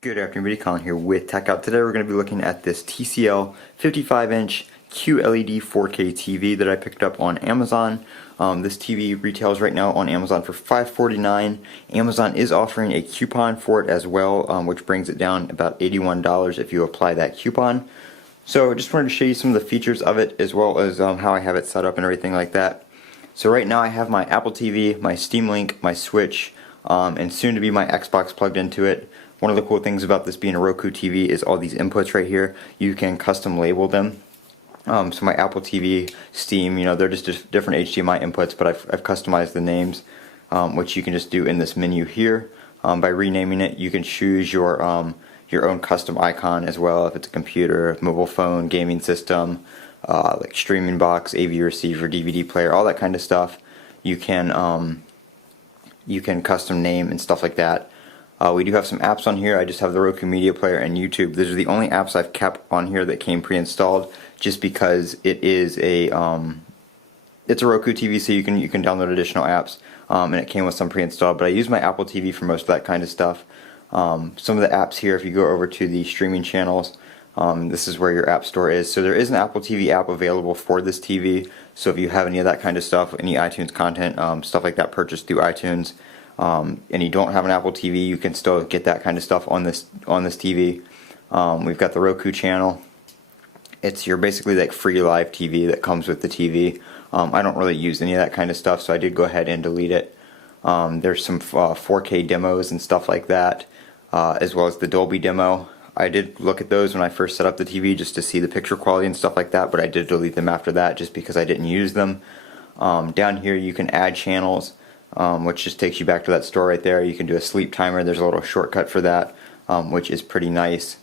Good afternoon, everybody. Colin here with Techout. Today we're going to be looking at this TCL 55-inch QLED 4K TV that I picked up on Amazon. This TV retails right now on Amazon for $549. Amazon is offering a coupon for it as well, which brings it down about $81 if you apply that coupon. So I just wanted to show you some of the features of it as well as how I have it set up and everything like that. So right now I have my Apple TV, my Steam Link, my Switch, and soon to be my Xbox plugged into it. One of the cool things about this being a Roku TV is all these inputs right here. You can custom label them. So my Apple TV, Steam, they're just different HDMI inputs, but I've customized the names, which you can just do in this menu here. By renaming it, you can choose your own custom icon as well, if it's a computer, mobile phone, gaming system, like streaming box, AV receiver, DVD player, all that kind of stuff. You can custom name and stuff like that. We do have some apps on here. I just have the Roku Media Player and YouTube. Those are the only apps I've kept on here that came pre-installed, just because it is it's a Roku TV, so you can download additional apps, and it came with some pre-installed. But I use my Apple TV for most of that kind of stuff. Some of the apps here, if you go over to the streaming channels, this is where your app store is. So there is an Apple TV app available for this TV. So if you have any of that kind of stuff, any iTunes content, stuff like that purchased through iTunes, and you don't have an Apple TV, you can still get that kind of stuff on this TV. We've got the Roku channel. It's your basically like free live TV that comes with the TV. I don't really use any of that kind of stuff, so I did go ahead and delete it. There's some 4K demos and stuff like that, as well as the Dolby demo. I did look at those when I first set up the TV just to see the picture quality and stuff like that, but I did delete them after that just because I didn't use them. Down here you can add channels, which just takes you back to that store right there. You can do a sleep timer. There's a little shortcut for that, which is pretty nice.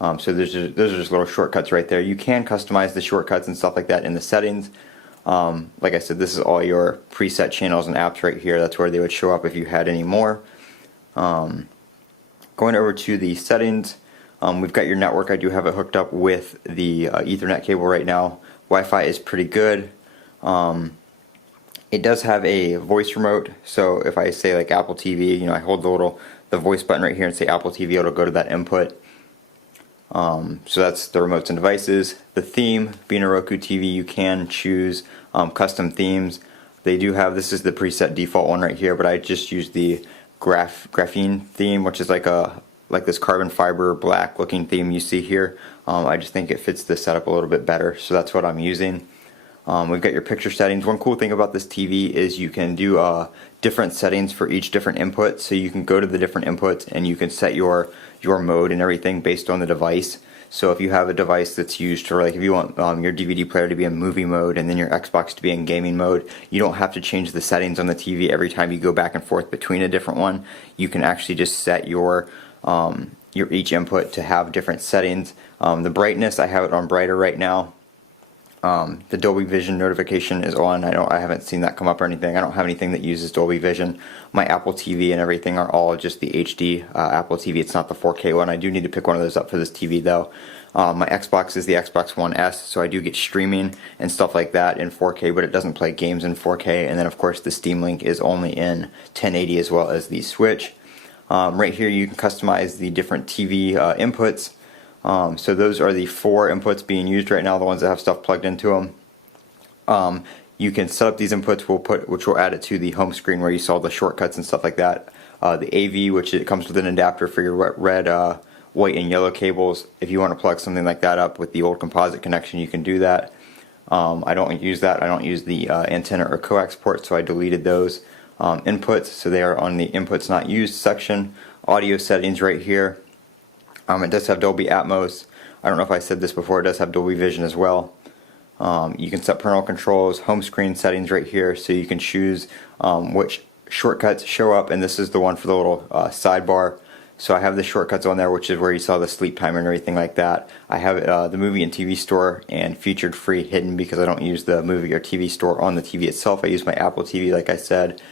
So those are just little shortcuts right there. You can customize the shortcuts and stuff like that in the settings. Like I said, this is all your preset channels and apps right here. That's where they would show up if you had any more. Going over to the settings, we've got your network. I do have it hooked up with the Ethernet cable right now. Wi-Fi is pretty good. It does have a voice remote, so if I say like Apple TV, I hold the voice button right here and say Apple TV, it'll go to that input. So that's the remotes and devices. The theme, being a Roku TV, you can choose custom themes. They do have, this is the preset default one right here, but I just use the graphene theme, which is like this carbon fiber black looking theme you see here. I just think it fits the setup a little bit better, so that's what I'm using. We've got your picture settings. One cool thing about this TV is you can do different settings for each different input. So you can go to the different inputs and you can set your mode and everything based on the device. So if you have a device that's used for, like, if you want your DVD player to be in movie mode and then your Xbox to be in gaming mode, you don't have to change the settings on the TV every time you go back and forth between a different one. You can actually just set your each input to have different settings. The brightness, I have it on brighter right now. The Dolby Vision notification is on. I haven't seen that come up or anything. I don't have anything that uses Dolby Vision. My Apple TV and everything are all just the HD Apple TV. It's not the 4K one. I do need to pick one of those up for this TV though. My Xbox is the Xbox One S, so I do get streaming and stuff like that in 4K, but it doesn't play games in 4K. And then of course the Steam Link is only in 1080 as well as the Switch. Right here you can customize the different TV inputs. So those are the 4 inputs being used right now, the ones that have stuff plugged into them. You can set up these inputs, which will add it to the home screen where you saw the shortcuts and stuff like that. The AV, which it comes with an adapter for your red, white, and yellow cables. If you want to plug something like that up with the old composite connection, you can do that. I don't use that. I don't use the antenna or coax port, so I deleted those inputs. So they are on the inputs not used section. Audio settings right here. It does have Dolby Atmos. I don't know if I said this before, it does have Dolby Vision as well. You can set parental controls, home screen settings right here, so you can choose which shortcuts show up, and this is the one for the little sidebar. So I have the shortcuts on there, which is where you saw the sleep timer and everything like that. I have the movie and TV store and featured free hidden because I don't use the movie or TV store on the TV itself. I use my Apple TV, like I said.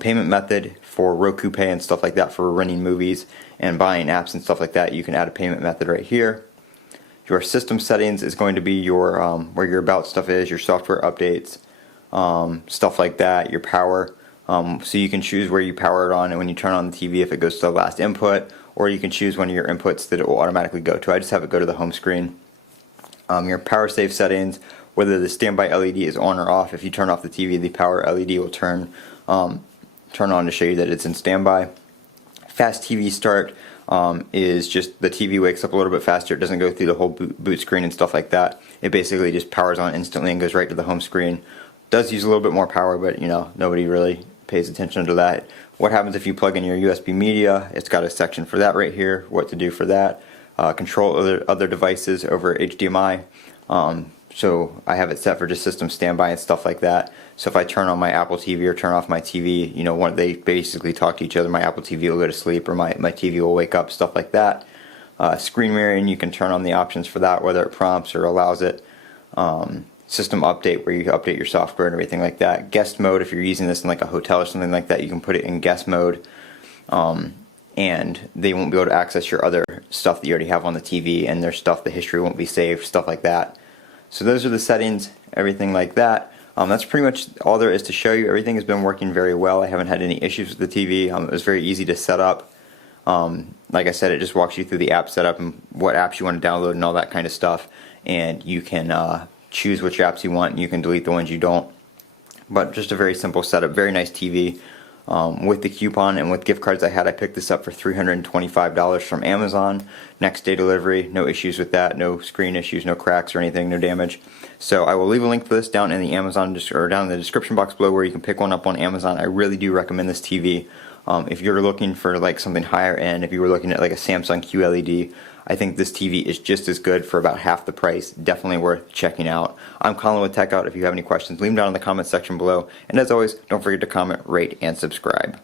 Payment method for Roku Pay and stuff like that for renting movies and buying apps and stuff like that. You can add a payment method right here. Your system settings is going to be your where your about stuff is, your software updates, stuff like that, your power. So you can choose where you power it on, and when you turn on the TV, if it goes to the last input or you can choose one of your inputs that it will automatically go to. I just have it go to the home screen. Your power save settings, whether the standby LED is on or off. If you turn off the TV, the power LED will turn on to show you that it's in standby. Fast TV start is just the TV wakes up a little bit faster. It doesn't go through the whole boot screen and stuff like that. It basically just powers on instantly and goes right to the home screen. Does use a little bit more power, but you know, nobody really pays attention to that. What happens if you plug in your USB media? It's got a section for that right here, what to do for that. Control other devices over HDMI. So I have it set for just system standby and stuff like that. So if I turn on my Apple TV or turn off my TV, you know, they basically talk to each other. My Apple TV will go to sleep or my TV will wake up, stuff like that. Screen mirroring, you can turn on the options for that, whether it prompts or allows it. System update, where you update your software and everything like that. Guest mode, if you're using this in like a hotel or something like that, you can put it in guest mode. And they won't be able to access your other stuff that you already have on the TV, and their stuff, the history won't be saved, stuff like that. So those are the settings, everything like that. That's pretty much all there is to show you. Everything has been working very well. I haven't had any issues with the TV. It was very easy to set up. Like I said, it just walks you through the app setup and what apps you want to download and all that kind of stuff. And you can choose which apps you want, and you can delete the ones you don't. But just a very simple setup, very nice TV. With the coupon and with gift cards I picked this up for $325 from Amazon. Next day delivery, no issues with that, no screen issues, no cracks or anything, no damage. So I will leave a link for this down in the Amazon or down in the description box below, where you can pick one up on Amazon. I really do recommend this TV. If you're looking for like something higher end, if you were looking at like a Samsung QLED, I think this TV is just as good for about half the price. Definitely worth checking out. I'm Colin with Techout. If you have any questions, leave them down in the comment section below. And as always, don't forget to comment, rate, and subscribe.